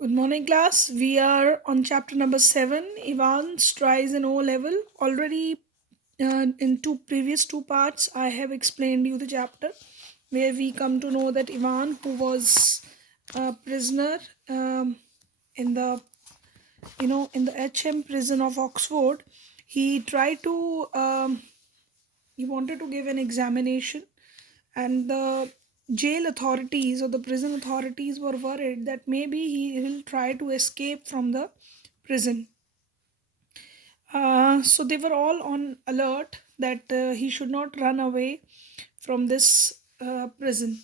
Good morning, class. We are on chapter number 7. Ivan's tries in O level. Already in previous two parts, I have explained you the chapter where we come to know that Ivan, who was a prisoner in the HM prison of Oxford, he tried to he wanted to give an examination, and the jail authorities or the prison authorities were worried that maybe he will try to escape from the prison. So they were all on alert that he should not run away from this prison.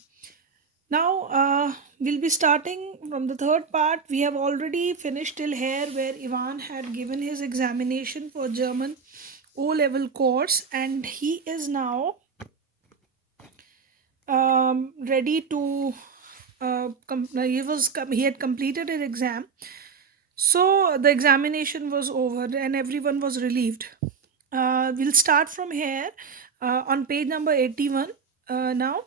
Now we'll be starting from the third part. We have already finished till here where Ivan had given his examination for German O level course, and he is now ready to he had completed his exam, so the examination was over and everyone was relieved. We'll start from here on page number 81 now.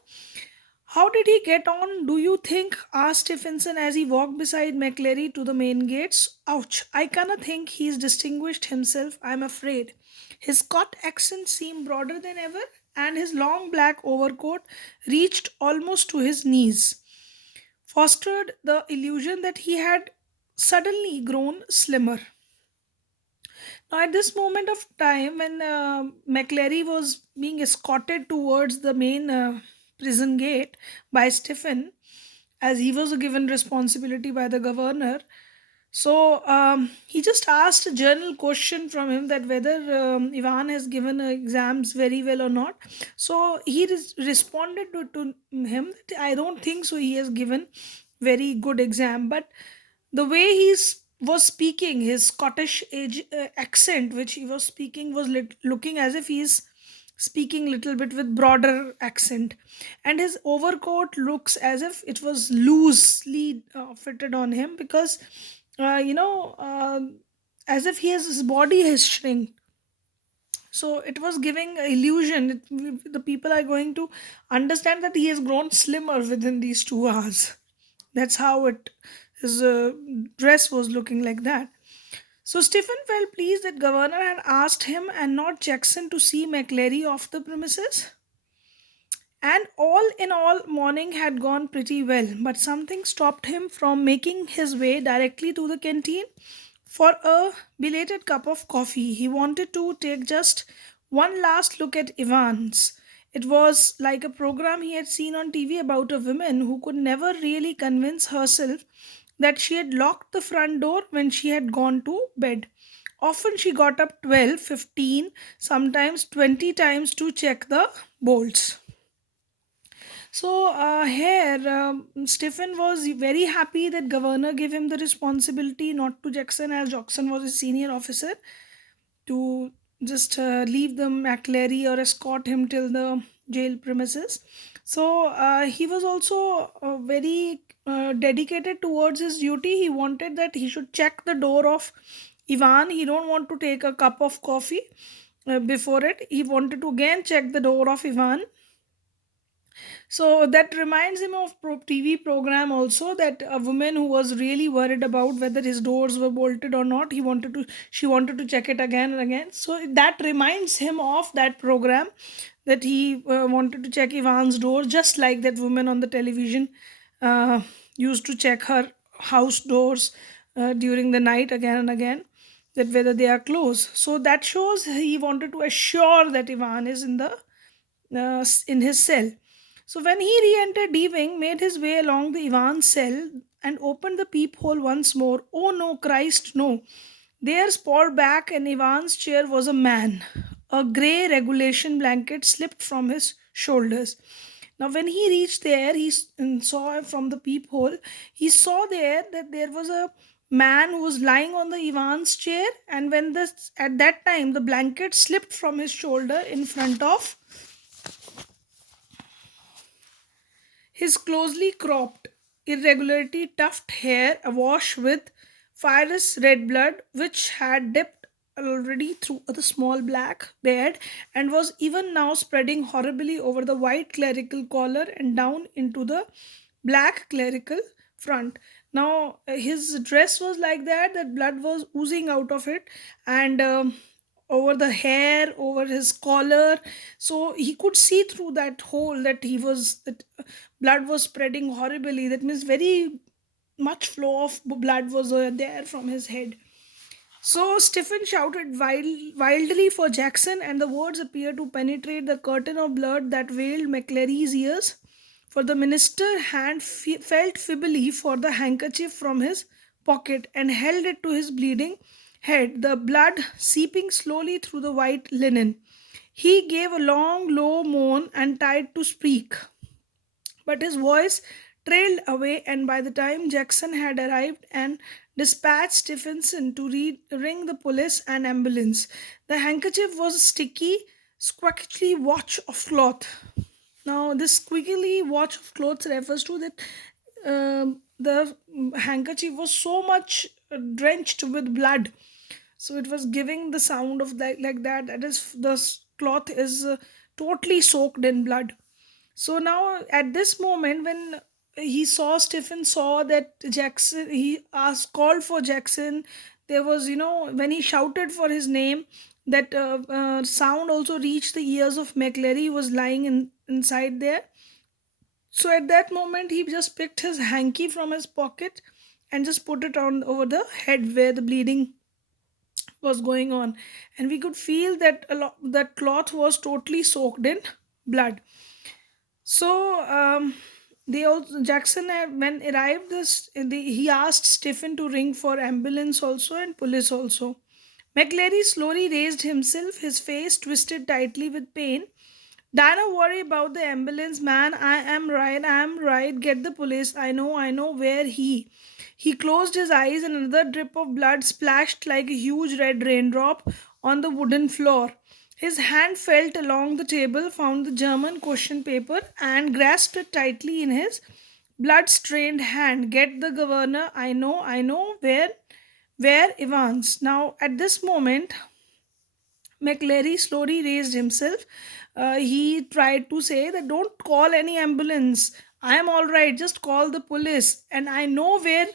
How did he get on, do you think? Asked Stephenson as he walked beside McCleary to the main gates. Ouch, I kinda think he's distinguished himself, I'm afraid. His Scot accent seemed broader than ever, and his long black overcoat reached almost to his knees, fostered the illusion that he had suddenly grown slimmer. Now, at this moment of time, when McCleary was being escorted towards the main prison gate by Stephen, as he was given responsibility by the governor, so he just asked a general question from him that whether Ivan has given exams very well or not. So he responded to him that I don't think so. He has given very good exam, but the way was speaking, his Scottish accent, which he was speaking, was looking as if he is speaking little bit with broader accent, and his overcoat looks as if it was loosely fitted on him because uh, you know uh, as if his body has shrink. So it was giving a illusion the people are going to understand that he has grown slimmer within these 2 hours. That's how it his dress was looking like that. So Stephen felt pleased that governor had asked him and not Jackson to see McCleary off the premises. And all in all, morning had gone pretty well, but something stopped him from making his way directly to the canteen for a belated cup of coffee. He wanted to take just one last look at Evans. It was like a program he had seen on TV about a woman who could never really convince herself that she had locked the front door when she had gone to bed. Often she got up 12, 15, sometimes 20 times to check the bolts. So here, Stephen was very happy that governor gave him the responsibility, not to Jackson, as Jackson was a senior officer, to just leave the McCleary or escort him till the jail premises. So he was also very dedicated towards his duty. He wanted that he should check the door of Ivan. He don't want to take a cup of coffee before it. He wanted to again check the door of Ivan. So that reminds him of TV program also, that a woman who was really worried about whether his doors were bolted or not. She wanted to check it again and again. So that reminds him of that program, that he wanted to check Ivan's door, just like that woman on the television uh, used to check her house doors during the night again and again, that whether they are closed. So that shows he wanted to assure that Ivan is in his cell. So when he re-entered, Dewing made his way along the Ivan's cell and opened the peephole once more. Oh no, Christ, no. There, sprawled back in Ivan's chair, was a man. A grey regulation blanket slipped from his shoulders. Now, when he reached there, saw from the peephole, he saw there that there was a man who was lying on the Ivan's chair, and at that time the blanket slipped from his shoulder in front of his closely cropped, irregularly tufted hair awash with fierce red blood, which had dipped already through the small black beard and was even now spreading horribly over the white clerical collar and down into the black clerical front. Now his dress was like that, that blood was oozing out of it, and over the hair, over his collar, so he could see through that hole that he was that blood was spreading horribly. That means very much flow of blood was there from his head. So Stephen shouted wildly for Jackson, and the words appeared to penetrate the curtain of blood that veiled McClary's ears. For the minister hand felt feebly for the handkerchief from his pocket and held it to his bleeding head, the blood seeping slowly through the white linen. He gave a long, low moan and tried to speak, but his voice trailed away, and by the time Jackson had arrived and dispatched Stephenson to ring the police and ambulance, the handkerchief was sticky, squeaky watch of cloth. Now, this squiggly watch of clothes refers to that the handkerchief was so much drenched with blood, so it was giving the sound of that, like that. That is, the cloth is totally soaked in blood. So now, at this moment, when he saw Stephen saw that Jackson, he asked, called for Jackson. There was, when he shouted for his name, that sound also reached the ears of McClary, who was lying inside there. So at that moment, he just picked his hanky from his pocket and just put it on over the head where the bleeding was going on, and we could feel that that cloth was totally soaked in blood. So they also Jackson when arrived he asked Stephen to ring for ambulance also and police also. McClary slowly raised himself, his face twisted tightly with pain. Don't worry about the ambulance, man. I am right. Get the police. I know where he. He closed his eyes and another drip of blood splashed like a huge red raindrop on the wooden floor. His hand felt along the table, found the German question paper, and grasped it tightly in his blood stained hand. Get the governor. I know where Evans. Now, at this moment, McClary slowly raised himself. He tried to say that don't call any ambulance. I am all right. Just call the police, and I know where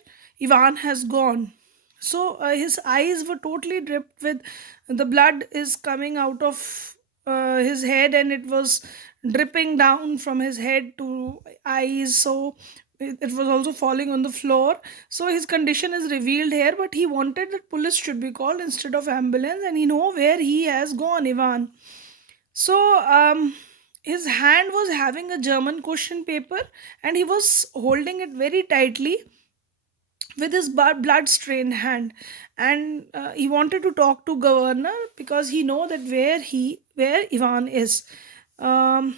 Ivan has gone. So his eyes were totally dripped with the blood is coming out of his head, and it was dripping down from his head to eyes. So it was also falling on the floor. So his condition is revealed here, but he wanted that police should be called instead of ambulance, and he know where he has gone, Ivan. So his hand was having a German question paper, and he was holding it very tightly with his blood stained hand, and he wanted to talk to governor because he know that where Ivan is. um,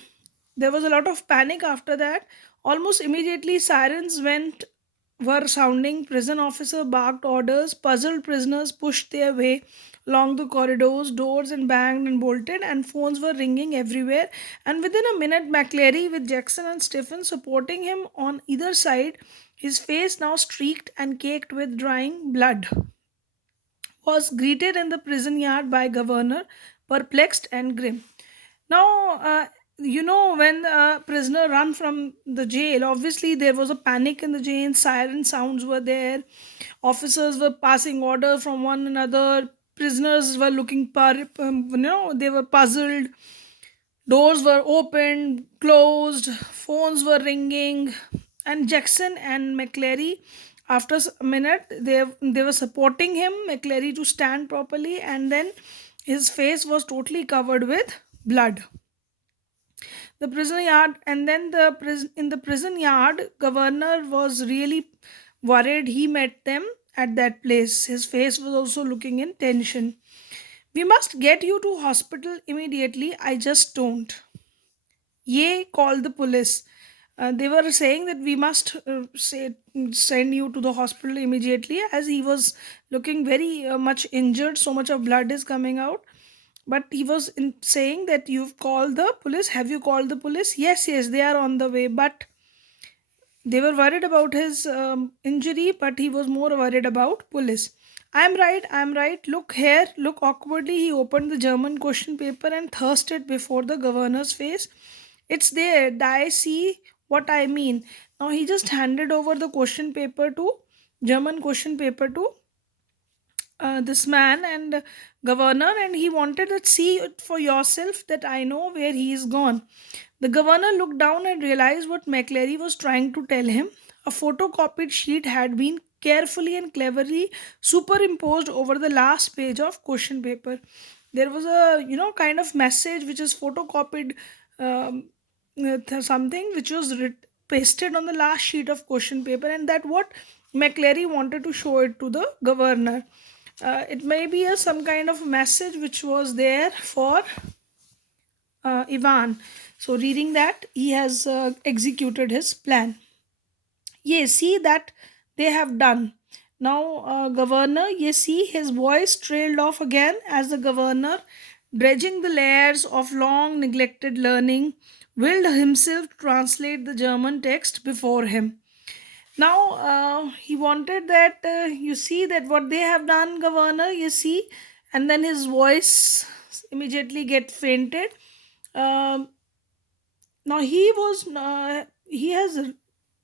there was a lot of panic after that. Almost immediately sirens were sounding. Prison officer barked orders. Puzzled prisoners pushed their way along the corridors. Doors and banged and bolted, and phones were ringing everywhere. And within a minute, McClary, with Jackson and Stephen supporting him on either side, his face now streaked and caked with drying blood, was greeted in the prison yard by governor, perplexed and grim. Now, when the prisoner run from the jail, obviously there was a panic in the jail. Siren sounds were there. Officers were passing order from one another. Prisoners were looking, they were puzzled. Doors were opened, closed, phones were ringing, and Jackson and McClary, after a minute, they were supporting him, McClary, to stand properly, and then his face was totally covered with blood. The prison yard, and then in the prison yard, governor was really worried. He met them at that place. His face was also looking in tension. We must get you to hospital immediately. I just don't. Ye called the police. They were saying that we must send you to the hospital immediately, as he was looking very much injured. So much of blood is coming out. But he was saying that you've called the police. Have you called the police? Yes, yes, they are on the way. But they were worried about his injury, but he was more worried about police. I'm right. Look here, look awkwardly. He opened the German question paper and thrust it before the governor's face. It's there. I see what I mean. Now he just handed over the question paper to German question paper to this man and governor, and he wanted to see it for yourself that I know where he is gone. The governor looked down and realized what McClary was trying to tell him. A photocopied sheet had been carefully and cleverly superimposed over the last page of question paper. There was a kind of message which is photocopied, um, something which was pasted on the last sheet of question paper, and that what McClary wanted to show it to the governor. It may be some kind of message which was there for Ivan. So, reading that, he has executed his plan. Ye see that they have done. Now, governor, ye see, his voice trailed off again as the governor, dredging the layers of long neglected learning, willed himself to translate the German text before him. Now, he wanted that you see that what they have done, governor, you see, and then his voice immediately get fainted. Um, Now he has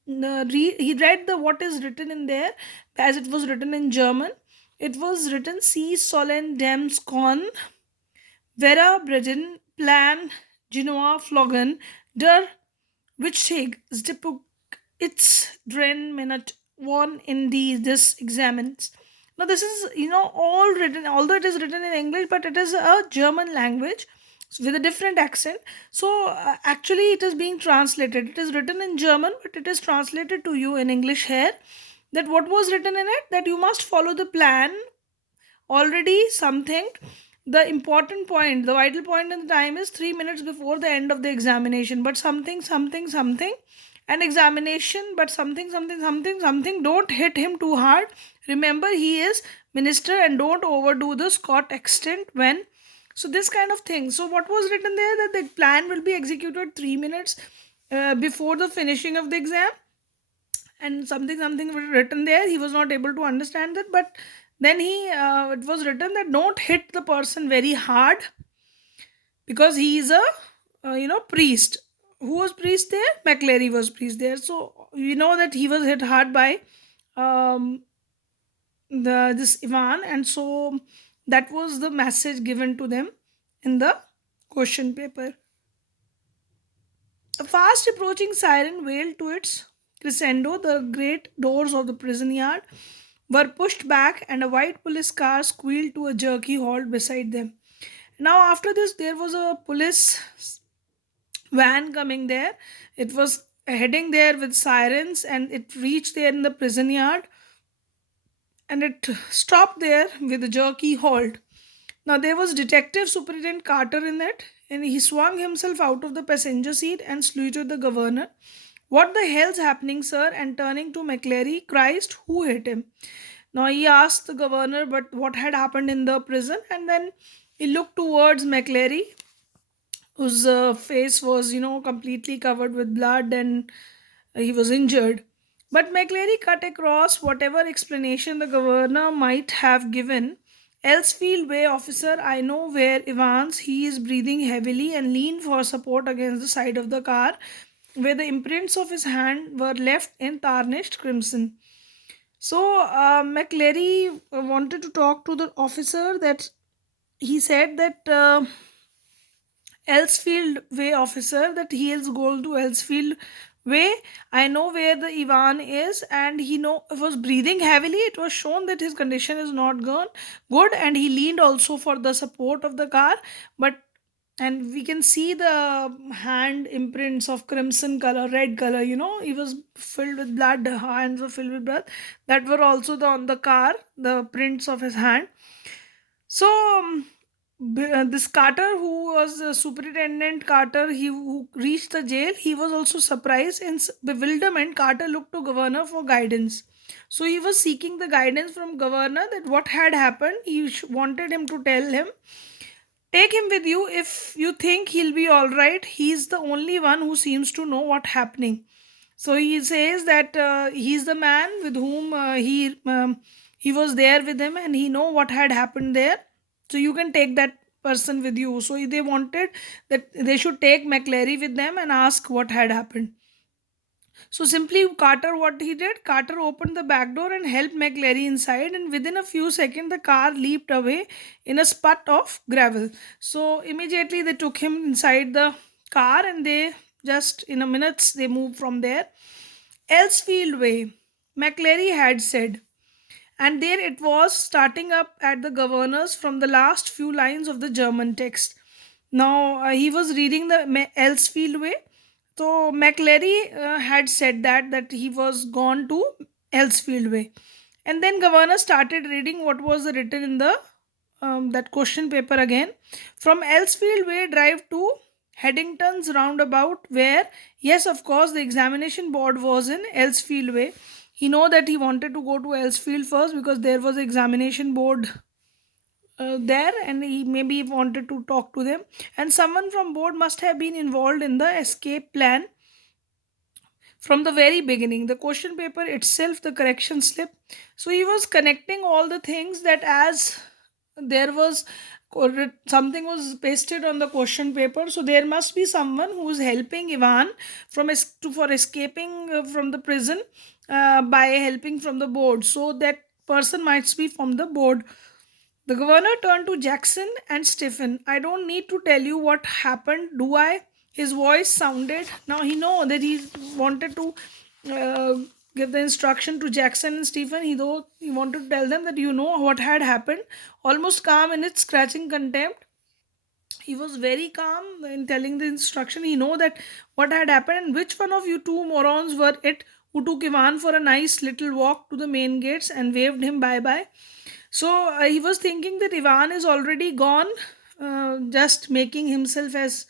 he read the what is written in there as it was written in German. It was written: "Sie sollen dem Skon Vera Breden Plan Genoa Flogen der Wichtig Stipuk its Dren Minute one in this examines." Now this is all written, although it is written in English, but it is a German language with a different accent. So actually, it is being translated. It is written in German, but it is translated to you in English here. That what was written in it, that you must follow the plan already something. The important point, the vital point in the time is 3 minutes before the end of the examination, but something something something an examination, but something something something something, don't hit him too hard. Remember, he is minister, and don't overdo the Scott extent when. So this kind of thing. So what was written there, that the plan will be executed 3 minutes before the finishing of the exam, and something something was written there. He was not able to understand that, but then he it was written that don't hit the person very hard, because he is a priest. Who was priest there? McClary was priest there. So we know that he was hit hard by um, the this Ivan, and so that was the message given to them in the question paper. A fast approaching siren wailed to its crescendo. The great doors of the prison yard were pushed back, and a white police car squealed to a jerky halt beside them. Now, after this, there was a police van coming there. It was heading there with sirens, and it reached there in the prison yard, and it stopped there with a jerky halt. Now, there was Detective Superintendent Carter in it, and he swung himself out of the passenger seat and saluted the governor. "What the hell's happening, sir?" And turning to McClary, "Christ, who hit him?" Now he asked the governor, but what had happened in the prison, and then he looked towards McClary, whose face was, completely covered with blood, and he was injured. But McClary cut across whatever explanation the governor might have given. "Elsfield Way, officer. I know where Evans. He is breathing heavily and leaned for support against the side of the car, where the imprints of his hand were left in tarnished crimson." So McClary wanted to talk to the officer. That he said that Elsfield Way, officer, that he is going to Elsfield Way. I know where the Ivan is, and he was breathing heavily. It was shown that his condition is not good, and he leaned also for the support of the car, but and we can see the hand imprints of crimson color, red color. He was filled with blood. Hands were filled with blood. That were also on the car, the prints of his hand. So this Carter, who was Superintendent Carter, who reached the jail, he was also surprised. In bewilderment, Carter looked to governor for guidance. So he was seeking the guidance from governor that what had happened. He wanted him to tell him, "Take him with you if you think he'll be all right. He's the only one who seems to know what's happening." So he says that he's the man with whom he was there with him, and he know what had happened there. So you can take that person with you. So they wanted that they should take McClary with them and ask what had happened. So simply Carter, what he did, Carter opened the back door and helped McLary inside, and within a few seconds, the car leaped away in a spurt of gravel. So immediately they took him inside the car, and they just in a minutes they moved from there. Elsfield Way, McLary had said, and there it was, starting up at the governor's from the last few lines of the German text. Now he was reading the Elsfield Way. So McLary had said that he was gone to Elsfield Way, and then governor started reading what was written in the that question paper again. From Elsfield Way, drive to Headington's roundabout, where, yes, of course, the examination board was in Elsfield Way. He know that he wanted to go to Elsfield first because there was examination board there, and he maybe wanted to talk to them, and someone from board must have been involved in the escape plan from the very beginning, the question paper itself, the correction slip. So he was connecting all the things, that as there was something was pasted on the question paper, so there must be someone who is helping Ivan for escaping from the prison by helping from the board, so that person might be from the board. The governor turned to Jackson and Stephen. I don't need to tell you what happened, do I? His voice sounded. Now he know that he wanted to uh, give the instruction to Jackson and Stephen. He wanted to tell them that you know what had happened. Almost calm in its scratching contempt. He was very calm in telling the instruction. He know that what had happened, and which one of you two morons were it who took Ivan for a nice little walk to the main gates and waved him bye bye. So he was thinking that Ivan is already gone, just making himself as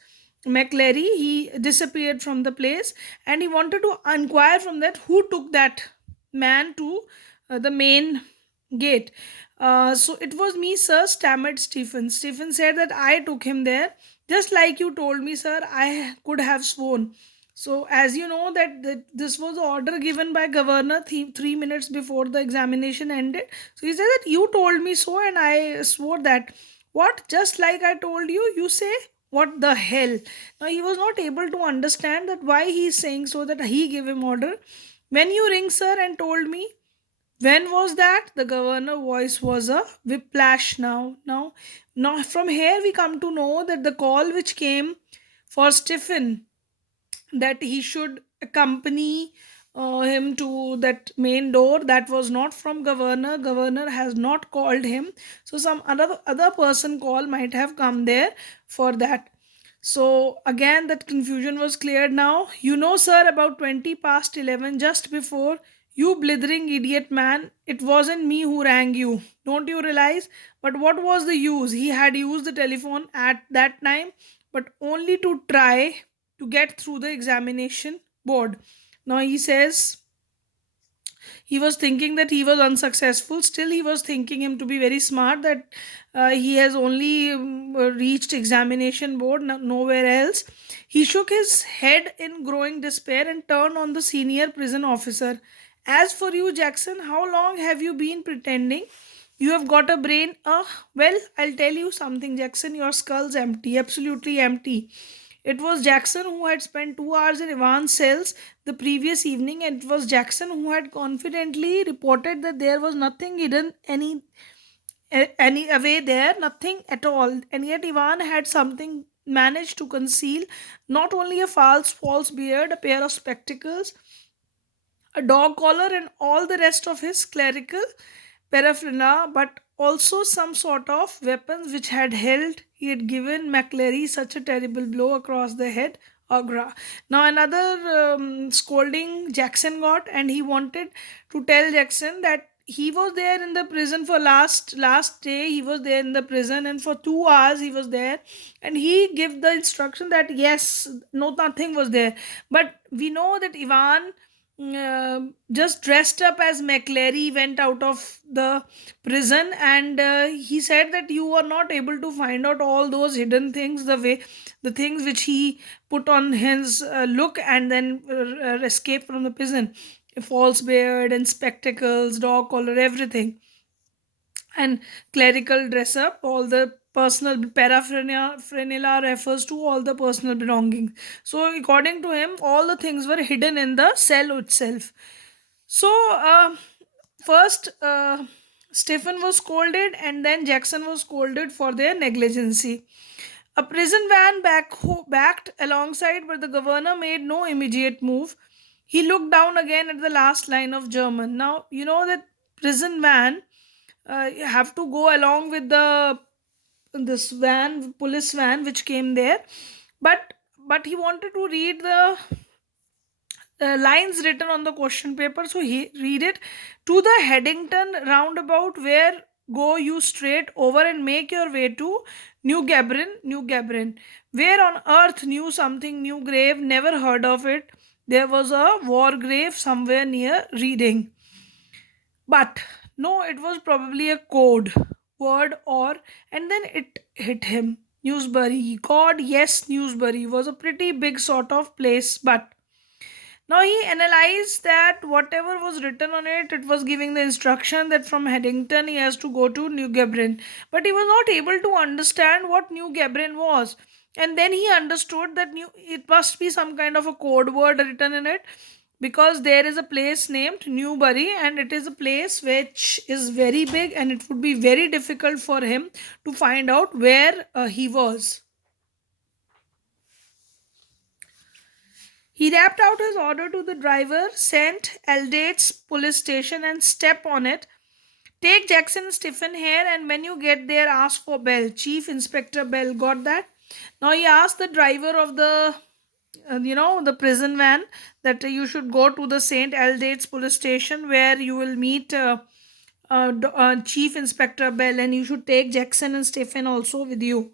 McLary. He disappeared from the place, and he wanted to inquire from that who took that man to the main gate. So it was me, sir, stammered Stephen. Stephen said that I took him there, just like you told me, sir. I could have sworn. So, as you know, that this was the order given by governor 3 minutes before the examination ended. So he said that you told me so, and I swore that. What? Just like I told you? You say? What the hell? Now he was not able to understand that why he is saying so, that he gave him order. When you ring, sir, and told me. When was that? The governor voice was a whiplash now. Now from here we come to know that the call which came for Stephen, that he should accompany him to that main door, that was not from governor has not called him, so some other person call might have come there for that. So again that confusion was cleared now. You know, sir, about 20 past 11, just before, you blithering idiot man, it wasn't me who rang you, don't you realize? But what was the use? He had used the telephone at that time, but only to try to get through the examination board. Now he says he was thinking that he was unsuccessful. Still, he was thinking him to be very smart, that he has only reached examination board, nowhere else. He shook his head in growing despair and turned on the senior prison officer. As for you, Jackson, how long have you been pretending? You have got a brain. Well, I'll tell you something, Jackson. Your skull's empty, absolutely empty. It was Jackson who had spent 2 hours in Ivan's cells the previous evening, and it was Jackson who had confidently reported that there was nothing hidden any away there, nothing at all. And yet Ivan had something managed to conceal, not only a false beard, a pair of spectacles, a dog collar, and all the rest of his clerical paraphernalia, but also some sort of weapons which had held. He had given McLary such a terrible blow across the head. Agra. Now another scolding Jackson got, and he wanted to tell Jackson that he was there in the prison for last day. He was there in the prison, and for 2 hours he was there, and he gave the instruction that yes, no, nothing was there. But we know that Ivan just dressed up as McLary went out of the prison, and he said that you were not able to find out all those hidden things, the things which he put on his look and then escape from the prison, a false beard and spectacles, dog collar, everything. and clerical dress up, all the personal paraphernalia refers to all the personal belongings. So according to him, all the things were hidden in the cell itself. So first Stephen was scolded, and then Jackson was scolded for their negligence. A prison van backed alongside, but the governor made no immediate move. He looked down again at the last line of German. Now, you know that prison van, you have to go along with the this van, police van, which came there. But he wanted to read the lines written on the question paper, so he read it: to the Headington roundabout, where go you straight over and make your way to New Gabrin. Where on earth knew something new grave? Never heard of it. There was a war grave somewhere near Reading. But no, it was probably a code word, or and then it hit him. Newsbury. God, yes, Newsbury was a pretty big sort of place, but now he analyzed that whatever was written on it, it was giving the instruction that from Headington he has to go to New Gabrin. But he was not able to understand what New Gabrin was. And then he understood that it must be some kind of a code word written in it, because there is a place named Newbury, and it is a place which is very big, and it would be very difficult for him to find out where he was. He rapped out his order to the driver, sent Aldate's police station, and step on it. Take Jackson and Stephen here, and when you get there, ask for Bell. Chief Inspector Bell. Got that? Now he asked the driver of the the prison van that you should go to the St. Aldate's police station, where you will meet Chief Inspector Bell, and you should take Jackson and Stephen also with you.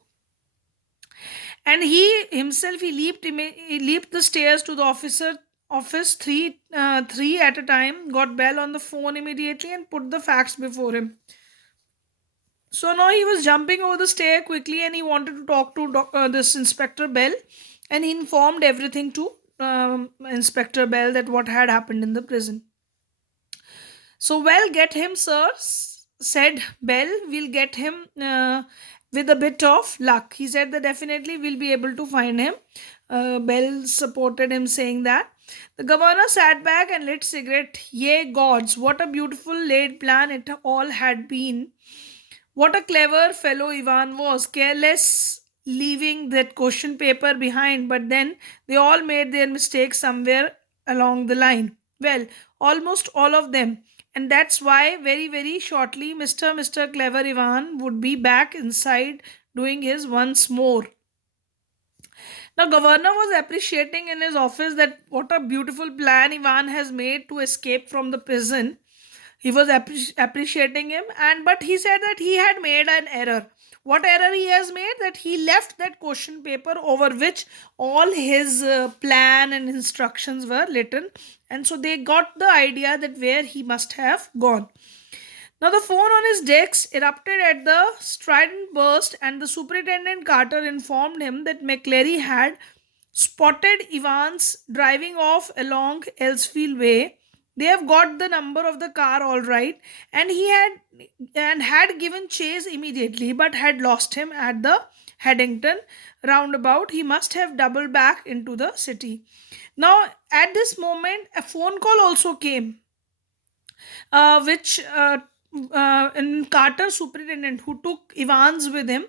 And he himself, he leaped the stairs to the office, three at a time, got Bell on the phone immediately, and put the facts before him. So now he was jumping over the stair quickly, and he wanted to talk to this Inspector Bell, and he informed everything to Inspector Bell, that what had happened in the prison. So, well, get him, sir, said Bell. We'll get him with a bit of luck. He said that definitely we'll be able to find him. Bell supported him, saying that. The governor sat back and lit cigarette. Yea, gods, what a beautiful laid plan it all had been. What a clever fellow Ivan was, careless leaving that question paper behind, but then they all made their mistakes somewhere along the line. Well, almost all of them. And that's why very, very shortly Mr. Clever Ivan would be back inside doing his once more. Now, governor was appreciating in his office that what a beautiful plan Ivan has made to escape from the prison. He was appreciating him, and but he said that he had made an error. What error he has made? That he left that question paper over which all his plan and instructions were written, and so they got the idea that where he must have gone. Now the phone on his desk erupted at the strident burst, and the superintendent Carter informed him that McCleary had spotted Evans driving off along Elsfield Way. They have got the number of the car all right, and had given chase immediately, but had lost him at the Headington roundabout. He must have doubled back into the city. Now, at this moment, a phone call also came, which in Carter superintendent, who took Evans with him,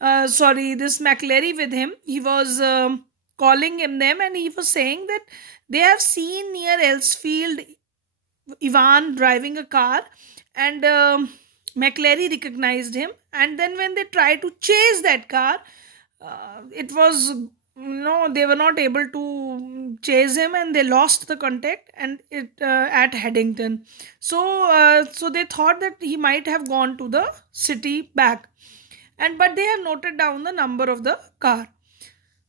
this McCleary with him, he was calling him them, and he was saying that they have seen near Elsfield Ivan driving a car, and McCleary recognized him. And then when they tried to chase that car, it was no, they were not able to chase him, and they lost the contact, and it at Headington. So they thought that he might have gone to the city back, and but they have noted down the number of the car.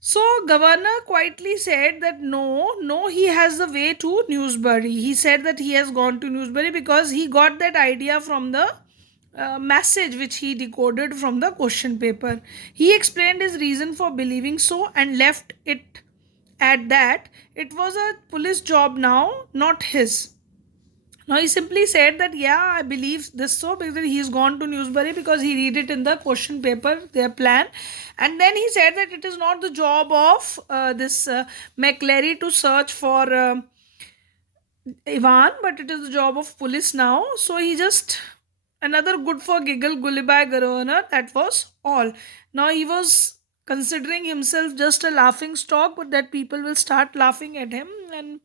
So governor quietly said that no, he has the way to Newsbury. He said that he has gone to Newsbury because he got that idea from the message which he decoded from the question paper. He explained his reason for believing so and left it at that. It was a police job now, not his. Now he simply said that, yeah, I believe this so, because he's gone to Newsbury because he read it in the question paper, their plan. And then he said that it is not the job of this McClary to search for Ivan, but it is the job of police now. So he just, another good for giggle Gulliby governor, that was all. Now he was considering himself just a laughing stock, but that people will start laughing at him, and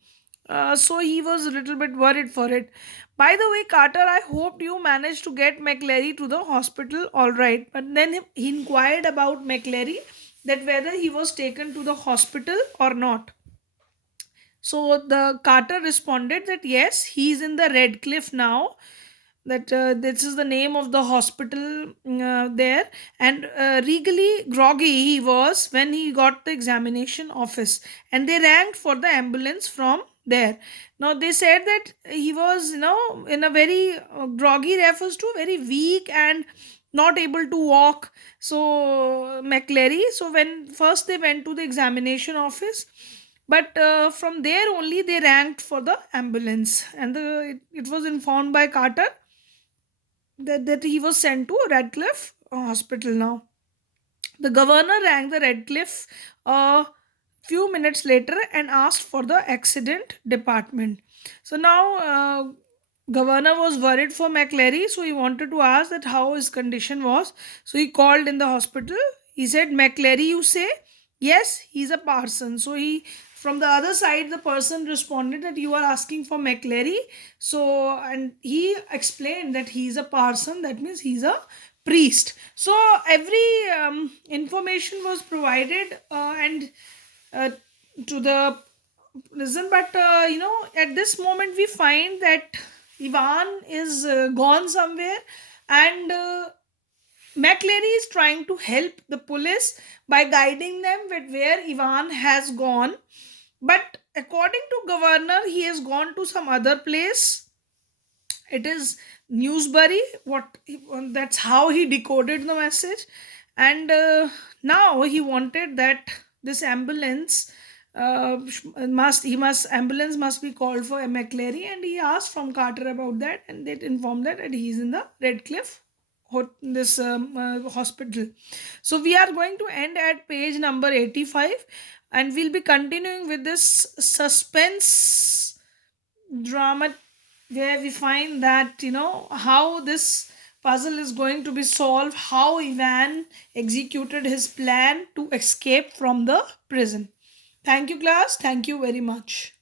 so he was a little bit worried for it. By the way, Carter, I hoped you managed to get McClary to the hospital all right. But then he inquired about McClary, that whether he was taken to the hospital or not. So the Carter responded that yes, he's in the Redcliffe now. That this is the name of the hospital there, and regally groggy he was when he got the examination office, and they rang for the ambulance from there. Now they said that he was, in a very groggy refers to very weak and not able to walk. So McClary, so when first they went to the examination office, but from there only they ranked for the ambulance, and it was informed by Carter that he was sent to Radcliffe Hospital now. The governor rang the Radcliffe a few minutes later and asked for the accident department. So now governor was worried for McClary, so he wanted to ask that how his condition was. So he called in the hospital. He said, McClary, you say? Yes, he's a parson. So he, from the other side, the person responded that you are asking for McClary. So, and he explained that he's a parson, that means he's a priest. So every information was provided, and uh, to the prison. But at this moment we find that Ivan is gone somewhere, and McClary is trying to help the police by guiding them with where Ivan has gone. But according to governor, he has gone to some other place. It is Newsbury. That's how he decoded the message, and now he wanted that this ambulance must ambulance must be called for McClary, and he asked from Carter about that, and they informed that he is in the Redcliffe this hospital. So we are going to end at page number 85, and we'll be continuing with this suspense drama, where we find that how this puzzle is going to be solved, how Ivan executed his plan to escape from the prison. Thank you, class. Thank you very much.